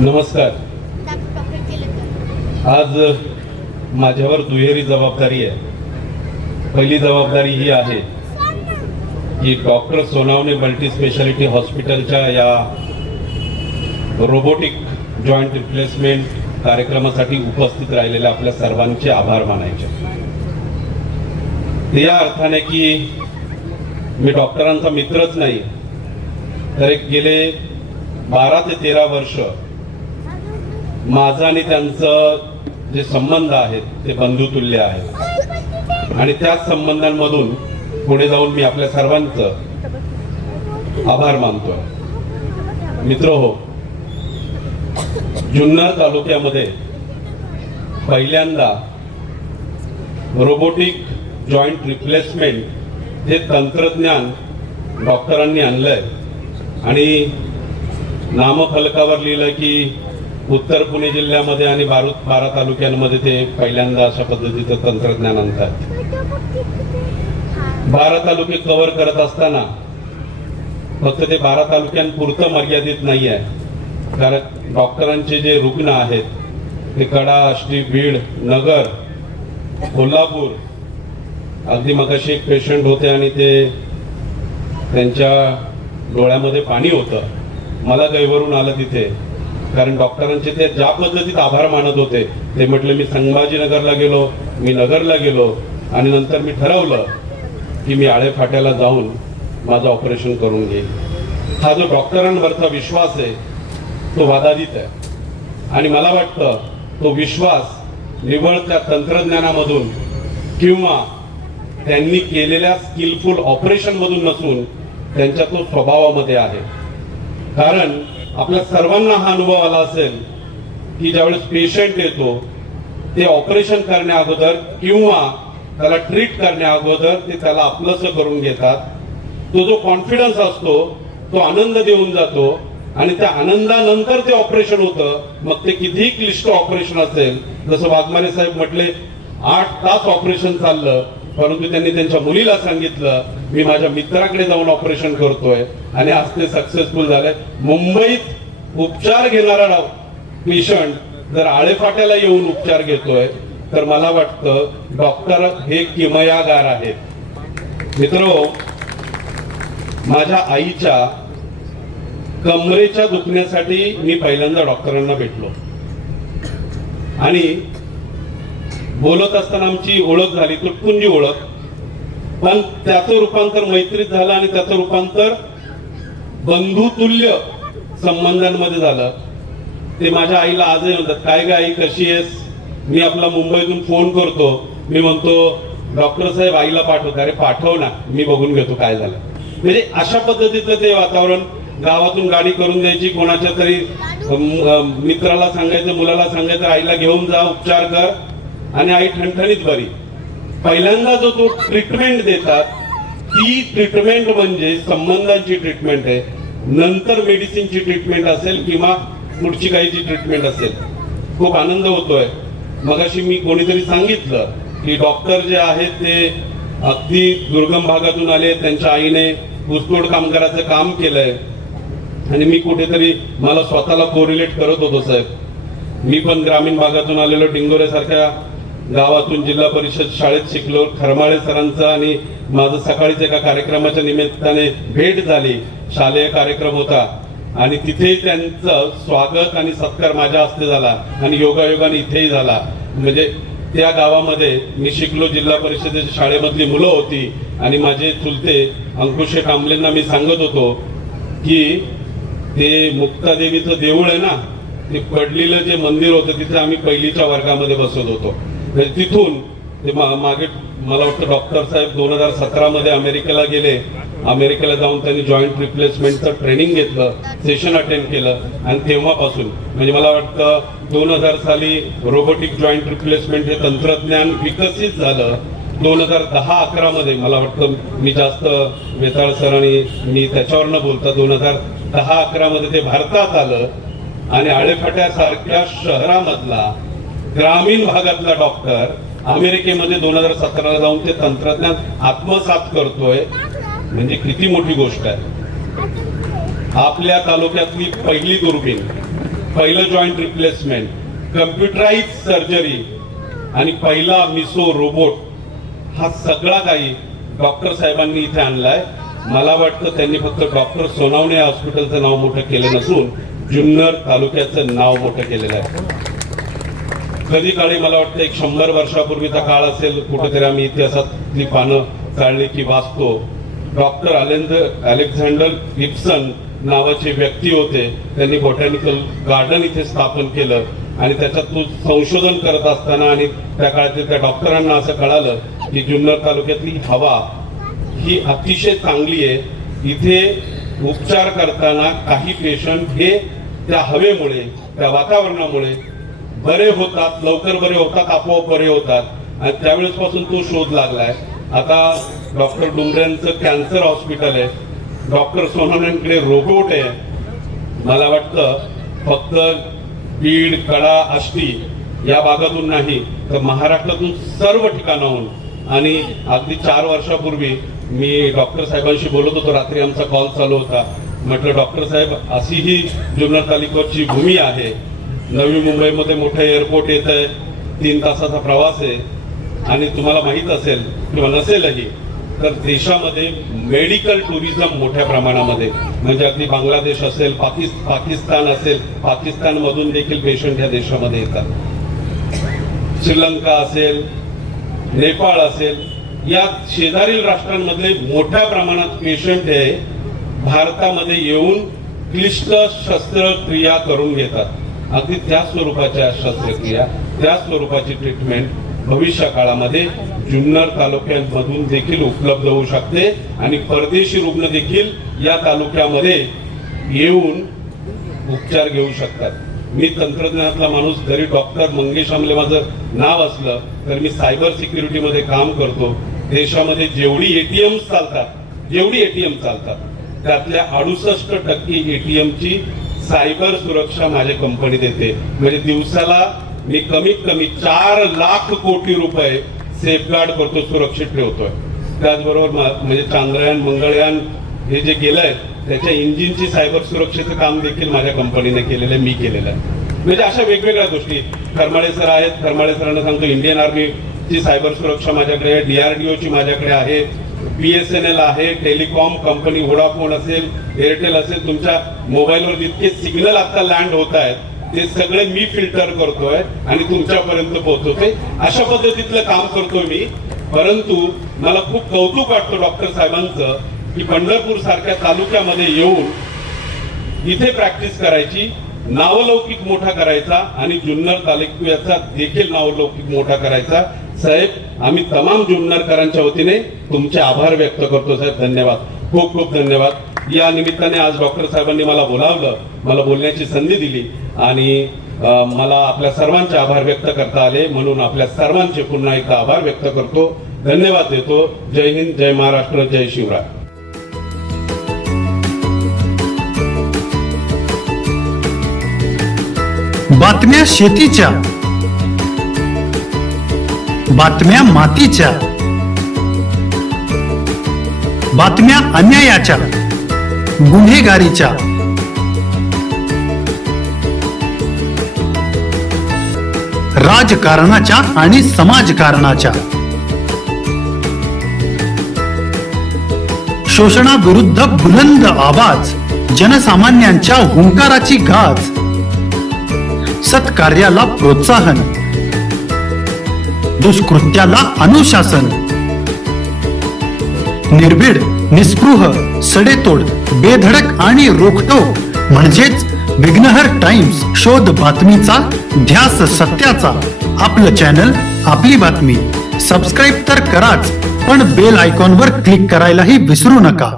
नमस्कार. आज माझ्यावर दुहेरी जबाबदारी आहे. पहिली जबाबदारी ही आहे की डॉक्टर सोनावणे मल्टी स्पेशालिटी हॉस्पिटलच्या या रोबोटिक जॉईंट रिप्लेसमेंट कार्यक्रमासाठी उपस्थित राहिलेल्या आपल्या सर्वांचे आभार मानायचे. या अर्थाने की मी डॉक्टरांचा मित्रच नाही, तर गेले 12 ते 13 वर्ष माझा आणि त्यांचं जे संबंध आहेत ते बंधुतुल्य आहेत आणि त्याच संबंधांमधून पुढे जाऊन मी आपल्या सर्वांचं आभार मानतोय. मित्रहो, जुन्नर तालुक्यामध्ये पहिल्यांदा रोबोटिक जॉईंट रिप्लेसमेंट हे तंत्रज्ञान डॉक्टरांनी आणलंय आणि नामफलकावर लिहिलं की उत्तर पुणे जिल्ह्यामध्ये आणि 12 तालुक्यांमध्ये ते पहिल्यांदा अशा पद्धतीचं तंत्रज्ञान आणतात. 12 तालुके कव्हर करत असताना फक्त ते 12 तालुक्यांपुरतं मर्यादित नाही आहे, कारण डॉक्टरांचे जे रुग्ण आहेत ते कडा, आष्टी, बीड, नगर, कोल्हापूर, अगदी मगाशी एक पेशंट होते आणि ते त्यांच्या डोळ्यामध्ये पाणी होतं. मला गैवरून आलं तिथे, कारण डॉक्टरांचे ते ज्या पद्धतीत आभार मानत होते. ते म्हटले मी संभाजीनगरला गेलो, मी नगरला गेलो आणि नंतर मी ठरवलं की मी आळे फाट्याला जाऊन माझं ऑपरेशन करून घेईन. हा जो डॉक्टरांवरचा विश्वास आहे तो वादातीत आहे आणि मला वाटतं तो विश्वास निव्वळ त्या तंत्रज्ञानामधून किंवा त्यांनी केलेल्या स्किलफुल ऑपरेशन मधून नसून त्यांच्या तो स्वभावामध्ये आहे. कारण आपल्या सर्वांना हा अनुभव आला असेल की ज्यावेळेस पेशंट येतो ते ऑपरेशन करण्या अगोदर किंवा त्याला ट्रीट करण्या अगोदर ते त्याला आपलंसं करून घेतात. तो जो कॉन्फिडन्स असतो तो आनंद देऊन जातो आणि त्या आनंदानंतर ते ऑपरेशन होतं. मग ते कितीही क्लिष्ट ऑपरेशन असेल, जसं वाघमारे साहेब म्हटले 8 तास ऑपरेशन चाललं, परंतु त्यांनी त्यांच्या मुलीला सांगितलं मी माझ्या मित्राकडे जाऊन ऑपरेशन करतोय आणि आज ते सक्सेसफुल झालंय. मुंबईत उपचार घेणारा पेशंट जर आळेफाट्याला येऊन उपचार घेतोय तर मला वाटतं डॉक्टर हे किमयागार आहेत. मित्रो, माझ्या आईच्या कमरेच्या दुखण्यासाठी मी पहिल्यांदा डॉक्टरांना भेटलो आणि बोलत असताना आमची ओळख झाली, तुटपुंजी ओळख, पण त्याचं रूपांतर मैत्रीत झालं आणि त्याचं रूपांतर बंधुतुल्य संबंधांमध्ये झालं. ते माझ्या आईला आजही म्हणतात, काय ग आई कशी आहेस? मी आपला मुंबईतून फोन करतो, मी म्हणतो डॉक्टर साहेब आईला पाठवतो. अरे पाठव ना, मी बघून घेतो काय झालं. म्हणजे अशा पद्धतीचं ते वातावरण. गावातून गाडी करून द्यायची, कोणाच्या तरी मित्राला सांगायचं, मुलाला सांगायचं आईला घेऊन जा, उपचार कर आणि आई ठणठणीत बरी. पहिल्यांदा जो तो ट्रीटमेंट देतात ती ट्रीटमेंट म्हणजे संबंधांची ट्रीटमेंट आहे. नंतर मेडिसिनची ट्रीटमेंट असेल किंवा पुढची काही जी ट्रीटमेंट असेल. खूप आनंद होतोय. मगाशी मी कोणीतरी सांगितलं की डॉक्टर जे आहेत ते अगदी दुर्गम भागातून आले, त्यांच्या आईने ऊसतोड कामगाराचं काम केलंय आणि मी कुठेतरी मला स्वतःला कोरिलेट करत होतो. साहेब, मी पण ग्रामीण भागातून आलेलो, डिंगोरे सारख्या गावातून जिल्हा परिषद शाळेत शिकलो. खरमाळे सरांचं आणि माझं सकाळीच एका कार्यक्रमाच्या निमित्ताने भेट झाली, शालेय कार्यक्रम होता आणि तिथे त्यांचं स्वागत आणि सत्कार माझ्या हस्ते झाला आणि योगायोगाने इथेही झाला. म्हणजे त्या गावामध्ये मी शिकलो, जिल्हा परिषदेच्या शाळेमधली मुलं होती आणि माझे चुलते अंकुशे कांबलेंना मी सांगत होतो की ते मुक्तादेवीचं देऊळ आहे ना, ते पडलेलं जे मंदिर होतं तिथे आम्ही पहिलीच्या वर्गामध्ये बसत होतो. तिथून ते मागे मला वाटतं डॉक्टर साहेब 2017 मध्ये अमेरिकेला गेले. अमेरिकेला जाऊन त्यांनी जॉईंट रिप्लेसमेंटचं ट्रेनिंग घेतलं, सेशन अटेंड केलं आणि तेव्हापासून म्हणजे मला वाटतं 2000 साली रोबोटिक जॉईंट रिप्लेसमेंट हे तंत्रज्ञान विकसित झालं. 2010-11 मध्ये मला वाटतं, मी जास्त वेताळ सर आणि मी त्याच्यावर न बोलता 2010-11 मध्ये ते भारतात आलं आणि आळेफाट्यासारख्या शहरामधला ग्रामीण भागातला डॉक्टर अमेरिकेमध्ये 2017ला जाऊन ते तंत्रज्ञान आत्मसात करतोय. म्हणजे किती मोठी गोष्ट आहे. आपल्या तालुक्यातली पहिली दुर्बीण पहिलं जॉईंट रिप्लेसमेंट, कम्प्युटराइज सर्जरी आणि पहिला मिसो रोबोट, हा सगळा काही डॉक्टर साहेबांनी इथे आणलाय. मला वाटतं त्यांनी फक्त डॉक्टर सोनावणे हॉस्पिटलचं नाव मोठं केलं नसून जुन्नर तालुक्याचं नाव मोठं केलेलं आहे. कधी काळी मला वाटतं एक 100 वर्षापूर्वीचा काळ असेल, कुठेतरी आम्ही इतिहासातली पानं चाळली की वाचतो. डॉक्टर अलेक्झांडर गिब्सन नावाचे व्यक्ती होते, त्यांनी बॉटॅनिकल गार्डन इथे स्थापन केलं आणि त्याच्यात तू संशोधन करत असताना आणि त्या काळातील त्या डॉक्टरांना असं कळालं की जुन्नर तालुक्यातली हवा ही अतिशय चांगली आहे. इथे उपचार करताना काही पेशंट हे त्या हवेमुळे, त्या वातावरणामुळे बरे होतात, लवकर बरे होतात, आपोआप बरे होतात आणि त्यावेळेसपासून तो शोध लागलाय. आता डॉक्टर डुंगऱ्यांचं कॅन्सर हॉस्पिटल आहे, डॉक्टर सोनावणेंकडे रोबोट आहे. मला वाटतं फक्त बीड, कडा, आष्टी या भागातून नाही तर महाराष्ट्रातून सर्व ठिकाणाहून. आणि अगदी 4 वर्षापूर्वी मी डॉक्टर साहेबांशी बोलत होतो, रात्री आमचा कॉल चालू होता. म्हटलं डॉक्टर साहेब, अशी ही जुन्नर तालुक्याची भूमी आहे, नवी मुंबईमध्ये मोठं एअरपोर्ट येत आहे, 3 तासाचा प्रवास आहे आणि तुम्हाला माहित असेल किंवा नसेलही तर देशामध्ये मेडिकल टुरिझम मोठ्या प्रमाणामध्ये, म्हणजे अगदी बांगलादेश असेल, पाकिस्तान असेल, पाकिस्तानमधून देखील पेशंट या देशामध्ये येतात, श्रीलंका असेल, नेपाळ असेल, या शेजारील राष्ट्रांमधले मोठ्या प्रमाणात पेशंट हे भारतामध्ये येऊन क्लिष्ट शस्त्रक्रिया करून घेतात. अगदी त्या स्वरूपाच्या शस्त्रक्रिया, त्या स्वरूपाची ट्रीटमेंट भविष्य काळामध्ये जुन्नर तालुक्यांमधून देखील उपलब्ध होऊ शकते आणि परदेशी रुग्ण देखील या तालुक्यामध्ये येऊन उपचार घेऊ शकतात. मी तंत्रज्ञानातला माणूस, जरी डॉक्टर मंगेश आमले माझं नाव असलं तर मी सायबर सिक्युरिटीमध्ये काम करतो. देशामध्ये जेवढी एटीएम चालतात त्यातल्या 68% एटीएमची सायबर सुरक्षा माझी कंपनी देते. म्हणजे दिवसाला मी कमीत कमी 4 लाख कोटी रुपये सेफगार्ड करतो, सुरक्षित ठेवतोय. त्याचबरोबर म्हणजे चांद्रयान, मंगळयान हे जे गेलंय त्याच्या इंजिनची सायबर सुरक्षेचं काम देखील माझ्या कंपनीने केलेलं आहे, मी केलेलं आहे. म्हणजे अशा वेगवेगळ्या गोष्टी. खरमाळे सर आहेत, खरमाळे सरांना सांगतो इंडियन आर्मीची सायबर सुरक्षा माझ्याकडे आहे, DRDOची माझ्याकडे आहे, BSNL आहे, टेलिकॉम कंपनी व्होडाफोन असेल, एअरटेल असेल, तुमच्या मोबाईलवर जितके सिग्नल आता लँड होत आहेत ते सगळे मी फिल्टर करतोय आणि तुमच्यापर्यंत पोहोचवतोय. अशा पद्धतीतलं काम करतोय मी. परंतु मला खूप कौतुक वाटतं डॉक्टर साहेबांचं की पंढरपूर सारख्या तालुक्यामध्ये येऊन इथे प्रॅक्टिस करायची, नावलौकिक मोठा करायचा आणि जुन्नर तालुक्याचा देखील नावलौकिक मोठा करायचा. साहेब, आम्ही तमाम जुन्नरकरांच्या वतीने तुमचे आभार व्यक्त करतो. साहेब, धन्यवाद, खूप खूप धन्यवाद. या निमित्ताने आज डॉक्टर साहेबांनी मला बोलावलं, मला बोलण्याची संधी दिली आणि मला आपल्या सर्वांचे आभार व्यक्त करता आले, म्हणून आपल्या सर्वांचे पुन्हा एकदा आभार व्यक्त करतो, धन्यवाद देतो. जय हिंद, जय महाराष्ट्र, जय शिवराय. बातम्या शेतीच्या, बातम्या मातीच्या, बातम्या अन्यायाच्या, गुन्हेगारीच्या, राजकारणाच्या आणि समाजकारणाच्या, शोषणाविरुद्ध बुलंद आवाज, जनसामान्यांच्या हुंकाराची गाज, सत्कार्याला प्रोत्साहन, दुष्कृत्याला अनुशासन, निर्भीड, निस्पृह, सडेतोड, बेधडक आणि रोखटोक म्हणजेच विघ्नहर टाइम्स. शोध बातमीचा, ध्यास सत्याचा. आपलं चॅनल, आपली बातमी. सबस्क्राईब तर कराच, पण बेल आयकॉनवर क्लिक करायलाही विसरू नका.